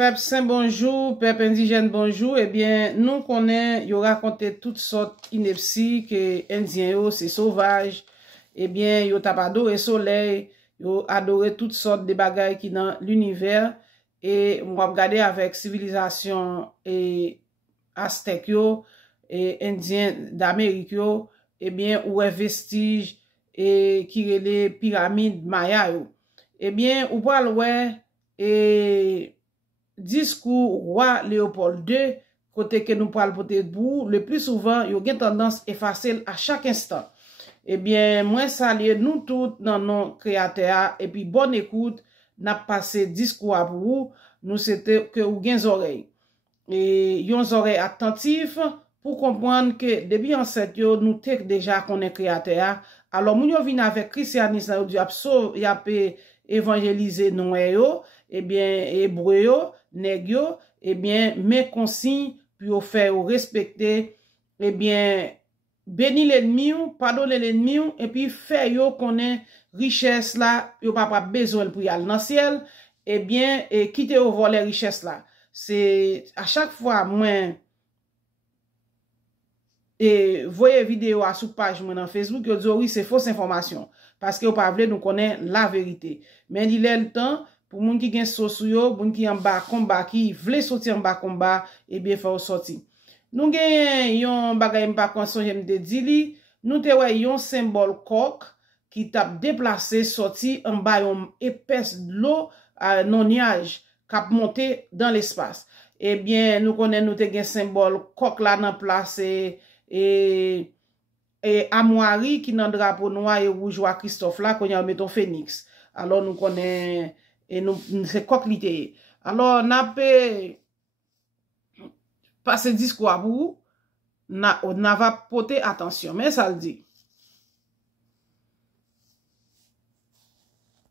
Peuple saint bonjour, peuple indigène bonjour. Eh bien, nous connaissons, il raconté toutes sortes inepties que Indiens, c'est sauvage. Eh bien, ils ont adoré le soleil, ils ont adoré toutes sortes de bagailles qui dans l'univers. Et on va regarder avec civilisation et aztèque et indien d'Amérique, eh bien, où est vestige et qui est les pyramides maya. Eh bien, ou pas ouais et discours roi Léopold II, côté que nous parlons peut-être bout, le plus souvent, il y a tendance effacer à chaque instant. Eh bien, moi, saluer nous tous dans nos créateurs, et puis bonne écoute, n'a passé discours à vous, nous c'était que vous avez oreilles. Et yon oreilles attentives pour comprendre que depuis en cette nous t'es déjà qu'on est créateur. Alors, nous vient avec christianisme, il a évangéliser nous, eh bien, hébreu, nèg eh bien, mes consignes, puis faire respecter, eh bien, bénir l'ennemi, pardonner l'ennemi, et puis faire yo connaît richesse là, yo pas besoin pour y aller dans le ciel, eh bien, et quitter au vol les richesses là. C'est à chaque fois, moi, et voyez vidéo à sous page moi dans Facebook, yo dit oui, c'est fausse information. Parce que vous pas voulu nous connaître la vérité. Mais il est le temps, pour moun qui gen sosyo, moun qui en bas combat, qui vle sortir en bas combat, et bien faut sortir. Nous gen yon bagay m'pa konson j'aime de dili, nous te wè yon symbole coq qui t'a déplacé sorti en bas yon épaisse de l'eau non nuage cap monter dans l'espace. Eh bien, nous connaissons nous te gen symbole coq là dans place et Amoiri qui nan drapeau noir et rouge à Christophe là qu'on y a mettons phénix. Alors nous connaissons et nous c'est coq lité. Alors n'a pas passer discours pour vous, n'a va porter attention mais ça le dit.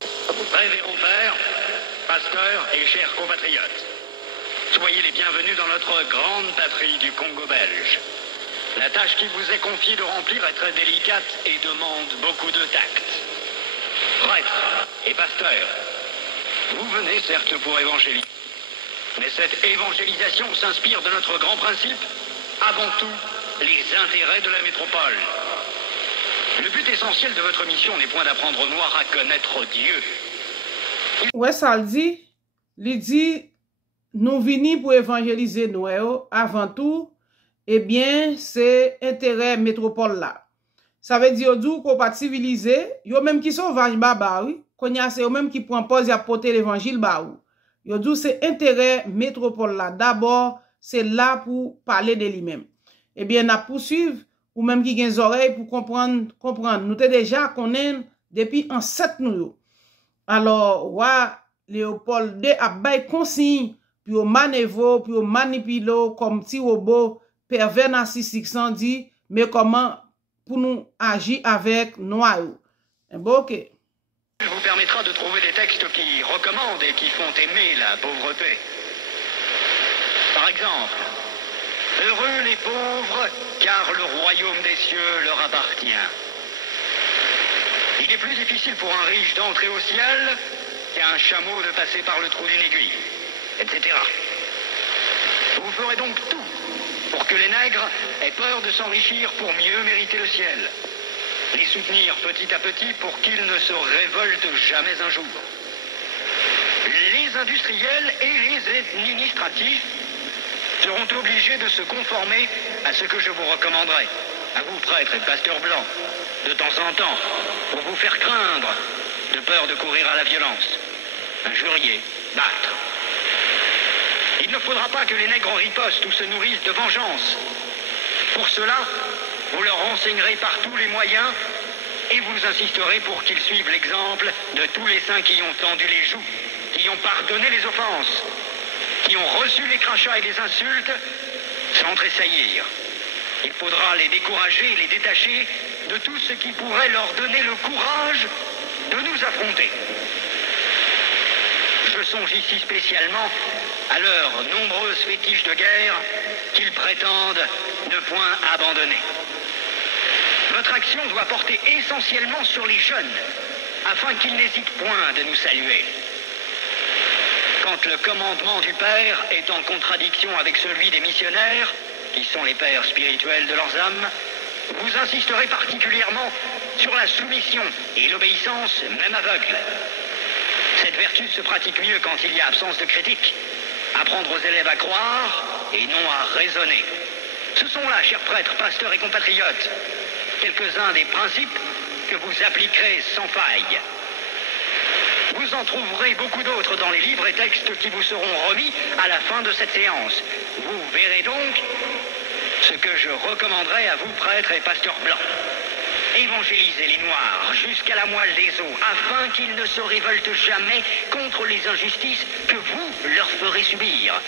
Révérend père, pasteur et chers compatriotes, soyez les bienvenus dans notre grande patrie du Congo belge. La tâche qui vous est confiée de remplir est très délicate et demande beaucoup de tact. Prêtres et pasteurs, vous venez certes pour évangéliser, mais cette évangélisation s'inspire de notre grand principe, avant tout, les intérêts de la métropole. Le but essentiel de votre mission n'est point d'apprendre aux Noirs à connaître Dieu. Ouais, ça le dit. Il dit, nous venons pour évangéliser nous, avant tout, eh bien, c'est intérêt métropole là. Ça veut dire qu'on pas civilisé, yo même qui sauvage baba, oui. Qu'on y a c'est eux même qui prend pause et apporter l'évangile ba ou. Yo dit c'est intérêt métropole là. D'abord, c'est là pour parler de lui-même. Eh bien, n'a poursuivre ou même qui gen oreilles pour comprendre. Nous te déjà connaît depuis en 7 nous. Alors, roi Léopold II a bay consigne puis au manœuvre, puis au manipule comme petit robot pervers narcissique sans dit mais comment pour nous agir avec nous. Bon, ok. Vous permettra de trouver des textes qui recommandent et qui font aimer la pauvreté. Par exemple, heureux les pauvres, car le royaume des cieux leur appartient. Il est plus difficile pour un riche d'entrer au ciel qu'à un chameau de passer par le trou d'une aiguille, etc. Vous ferez donc tout pour que les nègres aient peur de s'enrichir pour mieux mériter le ciel. Les soutenir petit à petit pour qu'ils ne se révoltent jamais un jour. Les industriels et les administratifs seront obligés de se conformer à ce que je vous recommanderai, à vous prêtres et pasteurs blancs, de temps en temps, pour vous faire craindre, de peur de courir à la violence, injurier, battre. Il ne faudra pas que les nègres ripostent ou se nourrissent de vengeance. Pour cela, vous leur renseignerez par tous les moyens et vous insisterez pour qu'ils suivent l'exemple de tous les saints qui ont tendu les joues, qui ont pardonné les offenses, qui ont reçu les crachats et les insultes sans tressaillir. Il faudra les décourager et les détacher de tout ce qui pourrait leur donner le courage de nous affronter. Je songe ici spécialement à leurs nombreuses fétiches de guerre qu'ils prétendent ne point abandonner. Votre action doit porter essentiellement sur les jeunes, afin qu'ils n'hésitent point de nous saluer. quand le commandement du Père est en contradiction avec celui des missionnaires, qui sont les pères spirituels de leurs âmes, vous insisterez particulièrement sur la soumission et l'obéissance, même aveugle. Cette vertu se pratique mieux quand il y a absence de critique. Apprendre aux élèves à croire et non à raisonner. Ce sont là, chers prêtres, pasteurs et compatriotes, quelques-uns des principes que vous appliquerez sans faille. Vous en trouverez beaucoup d'autres dans les livres et textes qui vous seront remis à la fin de cette séance. Vous verrez donc ce que je recommanderais à vous, prêtres et pasteurs blancs. Évangélisez les Noirs jusqu'à la moelle des os, afin qu'ils ne se révoltent jamais contre les injustices que vous leur ferez subir.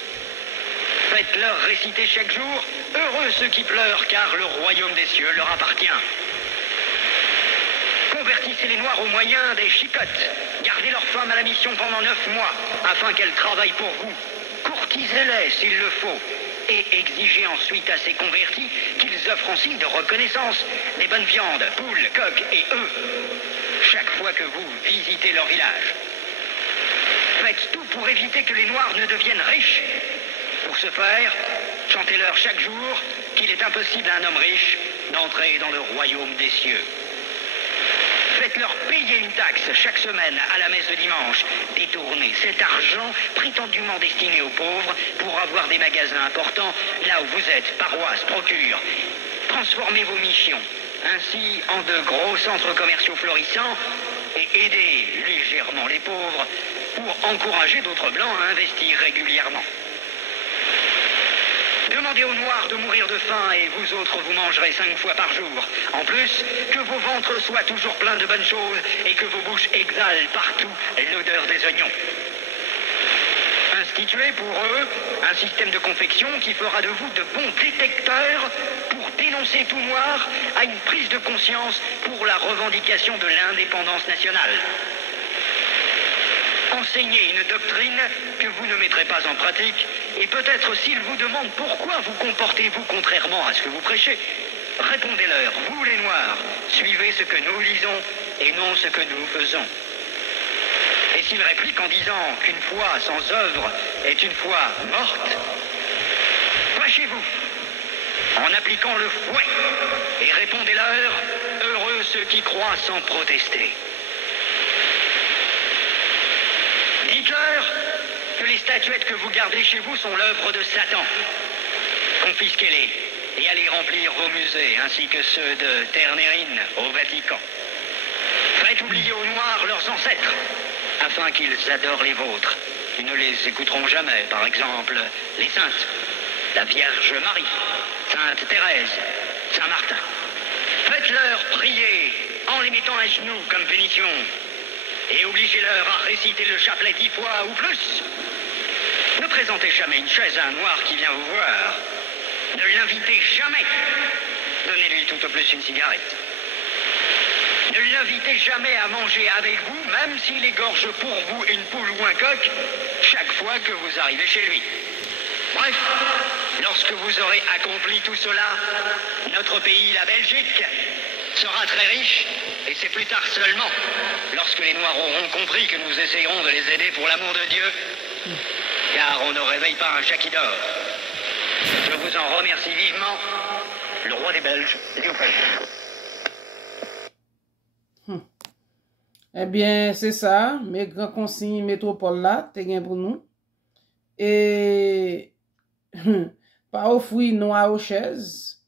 Faites-leur réciter chaque jour « Heureux ceux qui pleurent, car le royaume des cieux leur appartient ». Convertissez les Noirs au moyen des chicottes. Gardez leurs femmes à la mission pendant 9 mois, afin qu'elles travaillent pour vous. Courtisez-les s'il le faut. Et exigez ensuite à ces convertis qu'ils offrent en signe de reconnaissance des bonnes viandes, poules, coqs et œufs, chaque fois que vous visitez leur village. Faites tout pour éviter que les Noirs ne deviennent riches. Pour ce faire, chantez-leur chaque jour qu'il est impossible à un homme riche d'entrer dans le royaume des cieux. Faites-leur payer une taxe chaque semaine à la messe de dimanche. Détournez cet argent prétendument destiné aux pauvres pour avoir des magasins importants là où vous êtes, paroisses, procures. Transformez vos missions ainsi en de gros centres commerciaux florissants et aidez légèrement les pauvres pour encourager d'autres blancs à investir régulièrement. Demandez aux Noirs de mourir de faim et vous autres vous mangerez 5 fois par jour. En plus, que vos ventres soient toujours pleins de bonnes choses et que vos bouches exhalent partout l'odeur des oignons. Instituez pour eux un système de confection qui fera de vous de bons détecteurs pour dénoncer tout noir à une prise de conscience pour la revendication de l'indépendance nationale. Enseignez une doctrine que vous ne mettrez pas en pratique, et peut-être s'ils vous demandent pourquoi vous comportez-vous contrairement à ce que vous prêchez, répondez-leur, vous les Noirs, suivez ce que nous lisons et non ce que nous faisons. Et s'ils répliquent en disant qu'une foi sans œuvre est une foi morte, fâchez-vous en appliquant le fouet et répondez-leur, heureux ceux qui croient sans protester. Dites-leur que les statuettes que vous gardez chez vous sont l'œuvre de Satan. Confisquez-les et allez remplir vos musées, ainsi que ceux de Ternérine au Vatican. Faites oublier aux Noirs leurs ancêtres, afin qu'ils adorent les vôtres. Ils ne les écouteront jamais, par exemple, les saintes, la Vierge Marie, Sainte Thérèse, Saint Martin. Faites-leur prier en les mettant à genoux comme pénition. Et obligez-leur à réciter le chapelet 10 fois ou plus. Ne présentez jamais une chaise à un Noir qui vient vous voir. Ne l'invitez jamais. Donnez-lui tout au plus une cigarette. Ne l'invitez jamais à manger avec vous, même s'il égorge pour vous une poule ou un coq, chaque fois que vous arrivez chez lui. Bref, lorsque vous aurez accompli tout cela, notre pays, la Belgique, sera très riche, et c'est plus tard seulement, lorsque les Noirs auront compris que nous essayerons de les aider pour l'amour de Dieu, car on ne réveille pas un chat qui dort. Je vous en remercie vivement, le roi des Belges, Léopold. Eh bien, c'est ça, mes grands consignes métropole là, t'es gain pour nous. Et pas offrir noir aux chaises,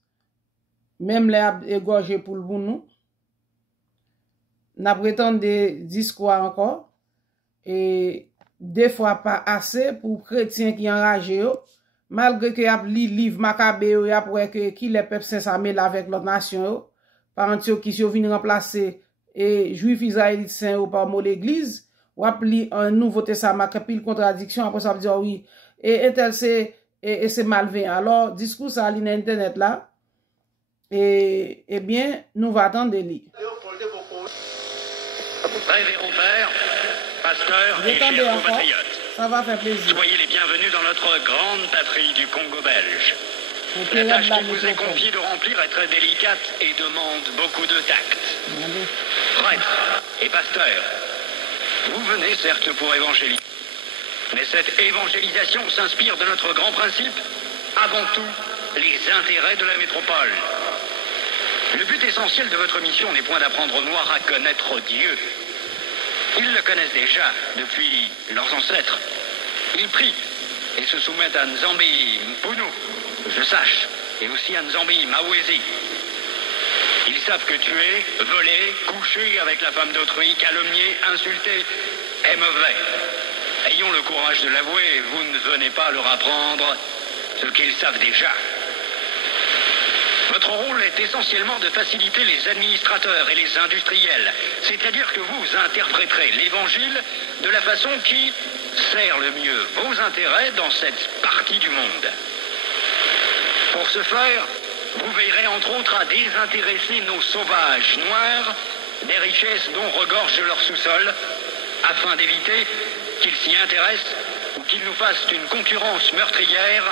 même les égorger pour le bon nous. N'a prétend des discours encore, et des fois pas assez pour chrétiens qui enragés, malgré que y a li livre Macabéo, y a pour que qui les peuples s'ensemble avec l'autre nation, par Antiochie qui viennent remplacer et juifs israélites saints par mot l'église, ou appli un nouveau testament qui a pile contradiction, après ça veut dire oui, et tel c'est malveillant. Alors, discours ça sur internet là, et bien, nous va attendre lire. Révérend Père, pasteur et chers compatriotes, ça va faire plaisir. soyez les bienvenus dans notre grande patrie du Congo belge. La tâche qui vous est confiée de remplir est très délicate et demande beaucoup de tact. Prêtres et pasteurs, vous venez certes pour évangéliser, Mais cette évangélisation s'inspire de notre grand principe, avant tout, les intérêts de la métropole. Le but essentiel de votre mission n'est point d'apprendre aux Noirs à connaître Dieu. Ils le connaissent déjà depuis leurs ancêtres. Ils prient et se soumettent à Nzambi Mpunu, je sache, et aussi à Nzambi Mawezi. Ils savent que tuer, voler, coucher avec la femme d'autrui, calomnier, insulter est mauvais. Ayons le courage de l'avouer, vous ne venez pas leur apprendre ce qu'ils savent déjà. Votre rôle est essentiellement de faciliter les administrateurs et les industriels, c'est-à-dire que vous interpréterez l'Évangile de la façon qui sert le mieux vos intérêts dans cette partie du monde. Pour ce faire, vous veillerez entre autres à désintéresser nos sauvages noirs des richesses dont regorge leur sous-sol, afin d'éviter qu'ils s'y intéressent ou qu'ils nous fassent une concurrence meurtrière,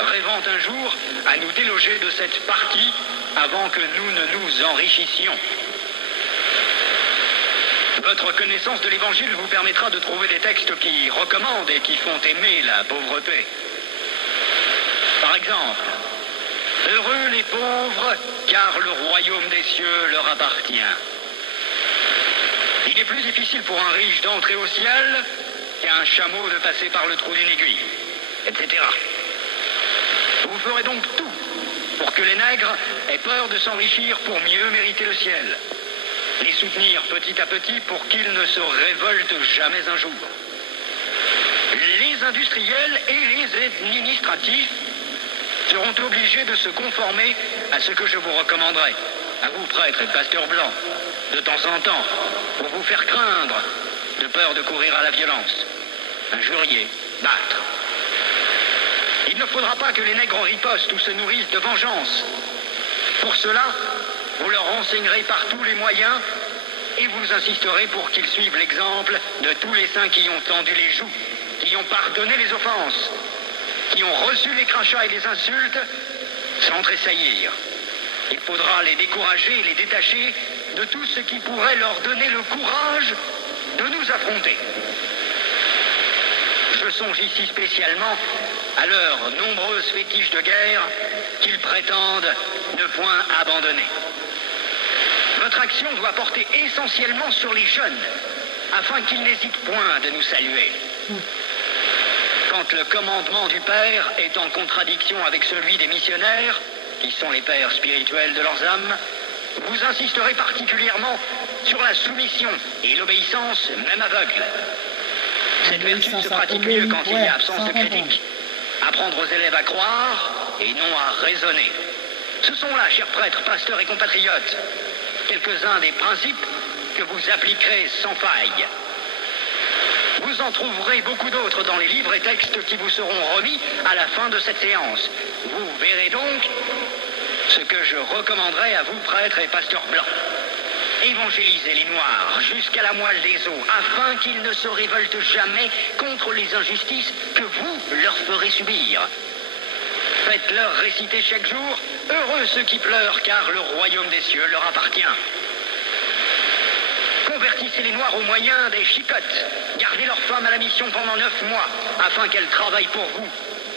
rêvant un jour à nous déloger de cette partie avant que nous ne nous enrichissions. Votre connaissance de l'Évangile vous permettra de trouver des textes qui recommandent et qui font aimer la pauvreté. Par exemple, « Heureux les pauvres, car le royaume des cieux leur appartient. » Il est plus difficile pour un riche d'entrer au ciel qu'à un chameau de passer par le trou d'une aiguille, etc. Vous ferez donc tout pour que les nègres aient peur de s'enrichir pour mieux mériter le ciel. Les soutenir petit à petit pour qu'ils ne se révoltent jamais un jour. Les industriels et les administratifs seront obligés de se conformer à ce que je vous recommanderai, à vous prêtres et pasteurs blancs, de temps en temps, pour vous faire craindre, de peur de courir à la violence, injurier, battre. Il ne faudra pas que les nègres ripostent ou se nourrissent de vengeance. Pour cela, vous leur enseignerez par tous les moyens et vous insisterez pour qu'ils suivent l'exemple de tous les saints qui ont tendu les joues, qui ont pardonné les offenses, qui ont reçu les crachats et les insultes sans tressaillir. Il faudra les décourager et les détacher de tout ce qui pourrait leur donner le courage de nous affronter. Je songe ici spécialement à leurs nombreuses fétiches de guerre qu'ils prétendent ne point abandonner. Votre action doit porter essentiellement sur les jeunes, afin qu'ils n'hésitent point de nous saluer. Quand le commandement du Père est en contradiction avec celui des missionnaires, qui sont les pères spirituels de leurs âmes, vous insisterez particulièrement sur la soumission et l'obéissance, même aveugle. Cette vertu se pratique mieux quand il y a absence de critique. Apprendre aux élèves à croire et non à raisonner. Ce sont là, chers prêtres, pasteurs et compatriotes, quelques-uns des principes que vous appliquerez sans faille. Vous en trouverez beaucoup d'autres dans les livres et textes qui vous seront remis à la fin de cette séance. Vous verrez donc ce que je recommanderai à vous, prêtres et pasteurs blancs. Évangélisez les Noirs jusqu'à la moelle des os, afin qu'ils ne se révoltent jamais contre les injustices que vous leur ferez subir. Faites-leur réciter chaque jour « Heureux ceux qui pleurent, car le royaume des cieux leur appartient ». Convertissez les Noirs au moyen des chicottes. Gardez leurs femmes à la mission pendant 9 mois, afin qu'elles travaillent pour vous.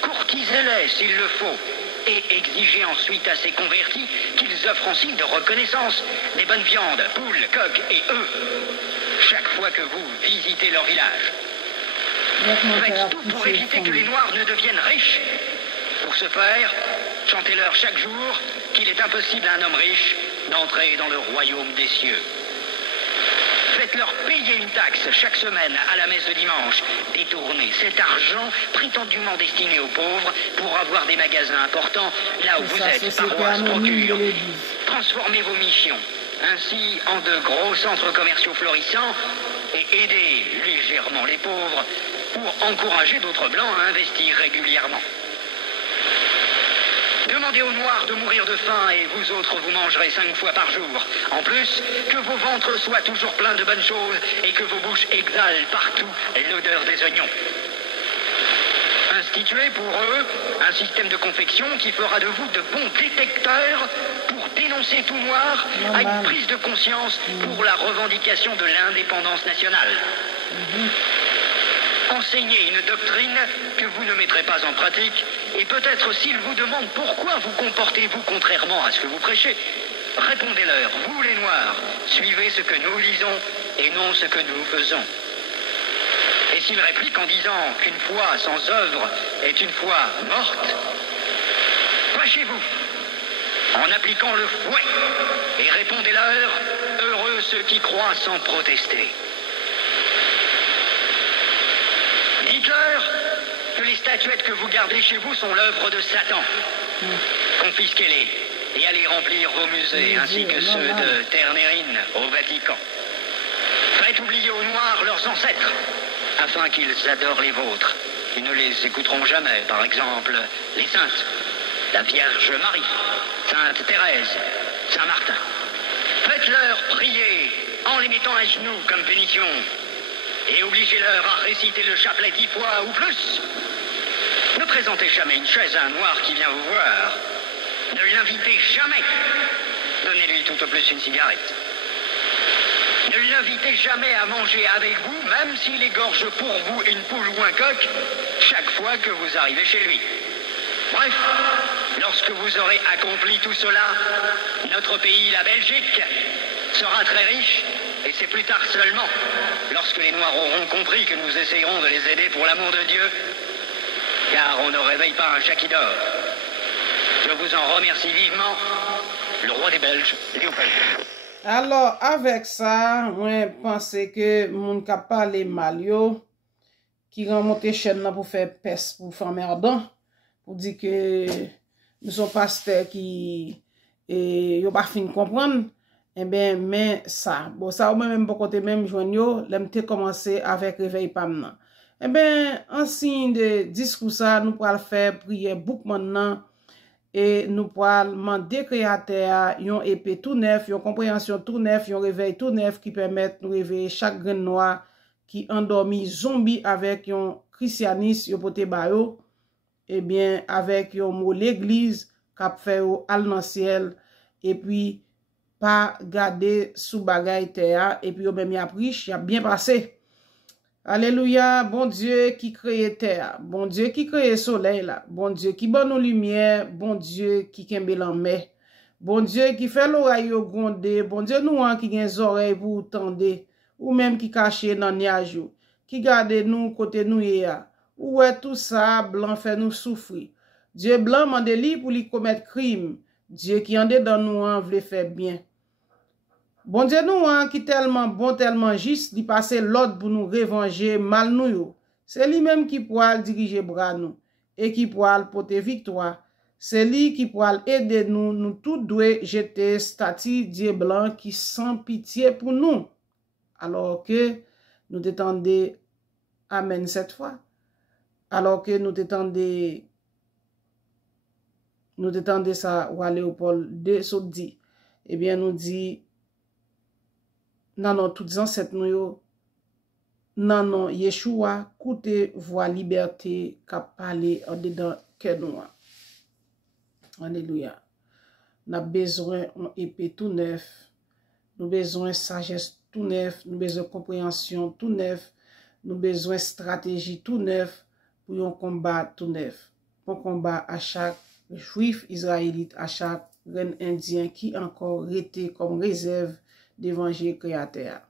Courtisez-les s'il le faut. Et exigez ensuite à ces convertis qu'ils offrent en signe de reconnaissance des bonnes viandes, poules, coqs et œufs, chaque fois que vous visitez leur village. Faites tout pour éviter que les Noirs ne deviennent riches. Pour ce faire, chantez-leur chaque jour qu'il est impossible à un homme riche d'entrer dans le royaume des cieux. Faites-leur payer une taxe chaque semaine à la messe de dimanche. Détournez cet argent prétendument destiné aux pauvres pour avoir des magasins importants là où vous êtes, paroisse, procure. Transformez vos missions ainsi en de gros centres commerciaux florissants et aidez légèrement les pauvres pour encourager d'autres blancs à investir régulièrement. Demandez aux Noirs de mourir de faim et vous autres vous mangerez 5 fois par jour. En plus, que vos ventres soient toujours pleins de bonnes choses et que vos bouches exhalent partout l'odeur des oignons. Instituez pour eux un système de confection qui fera de vous de bons détecteurs pour dénoncer tout noir à une prise de conscience pour la revendication de l'indépendance nationale. Enseignez une doctrine que vous ne mettrez pas en pratique, et peut-être s'ils vous demandent pourquoi vous comportez-vous contrairement à ce que vous prêchez, répondez-leur, vous les Noirs, suivez ce que nous lisons et non ce que nous faisons. Et s'ils répliquent en disant qu'une foi sans œuvre est une foi morte, fâchez-vous en appliquant le fouet et répondez-leur, heureux ceux qui croient sans protester. Dites-leur que les statuettes que vous gardez chez vous sont l'œuvre de Satan. Confisquez-les et allez remplir vos musées ainsi que ceux de Ternérine au Vatican. Faites oublier aux Noirs leurs ancêtres afin qu'ils adorent les vôtres. Ils ne les écouteront jamais, par exemple, les saintes, la Vierge Marie, Sainte Thérèse, Saint Martin. Faites-leur prier en les mettant à genoux comme punition. Et obligez-leur à réciter le chapelet 10 fois ou plus. Ne présentez jamais une chaise à un noir qui vient vous voir. Ne l'invitez jamais. Donnez-lui tout au plus une cigarette. Ne l'invitez jamais à manger avec vous, même s'il égorge pour vous une poule ou un coq, chaque fois que vous arrivez chez lui. Bref, lorsque vous aurez accompli tout cela, notre pays, la Belgique, sera très riche. Et c'est plus tard seulement, lorsque les Noirs auront compris que nous essayerons de les aider pour l'amour de Dieu, car on ne réveille pas un chat qui dort. Je vous en remercie vivement, le roi des Belges, Léopold. Alors, avec ça, moi, pense que moun ka parle mal yo, qui remonte chaîne pour faire peste pour faire merdant, pour dire que nous sommes pasteurs qui, yo pas fin comprendre. Eh bien, mais ça, bon, ça, ou même pour côté même joignot, l'MT commencé avec réveil pam. Eh bien, en signe de discours ça, nous pourrons faire prier beaucoup maintenant, et nous pourrons demander créateur, yon épée tout neuf, yon compréhension tout neuf, yon réveil tout neuf, qui permettent de nous réveiller chaque grain noir, qui endormi zombie avec yon christianisme, yon pote bayo, eh bien, avec yon mot l'église, kap fait au al nan ciel, et puis, pas garder sous bagay terre et puis même y a riche, y a bien passé. Alléluia, bon Dieu qui crée terre, bon Dieu qui crée soleil là, bon Dieu qui donne nous lumière, bon Dieu qui kembe l'en bon Dieu qui fait l'oreille au grondé, bon Dieu nous qui gen oreilles pour tendre, ou même qui cache dans nuage, qui garde nous côté nous ya, ou est tout ça blanc fait nous souffrir. Dieu blanc mande li pour lui commettre crime, Dieu qui en dedans nous veut faire bien. Bon Dieu nous qui tellement bon, tellement juste, il passe l'ordre pour nous revenger mal nous. C'est lui-même qui pourra diriger bras nous et qui pourra porter victoire. C'est lui qui pourra aider nous, nous tous doit jeter statue Dieu blanc qui sans pitié pour nous. Alors que nous t'étendons amen cette fois. Alors que nous t'étendons ça ou Léopold de Saudi. Eh bien nous dit non, toutes ancêtres nous, non, Yeshua, coûte voix liberté, qu'a parlé en dedans que nous. Alléluia. Nous avons besoin d'épée tout neuf, nous avons besoin de sagesse tout neuf, nous avons besoin de compréhension tout neuf, nous avons besoin de stratégie tout neuf pour un combat tout neuf. Pour combat à chaque juif israélite, à chaque reine indien qui encore était comme réserve d'évangile créateur.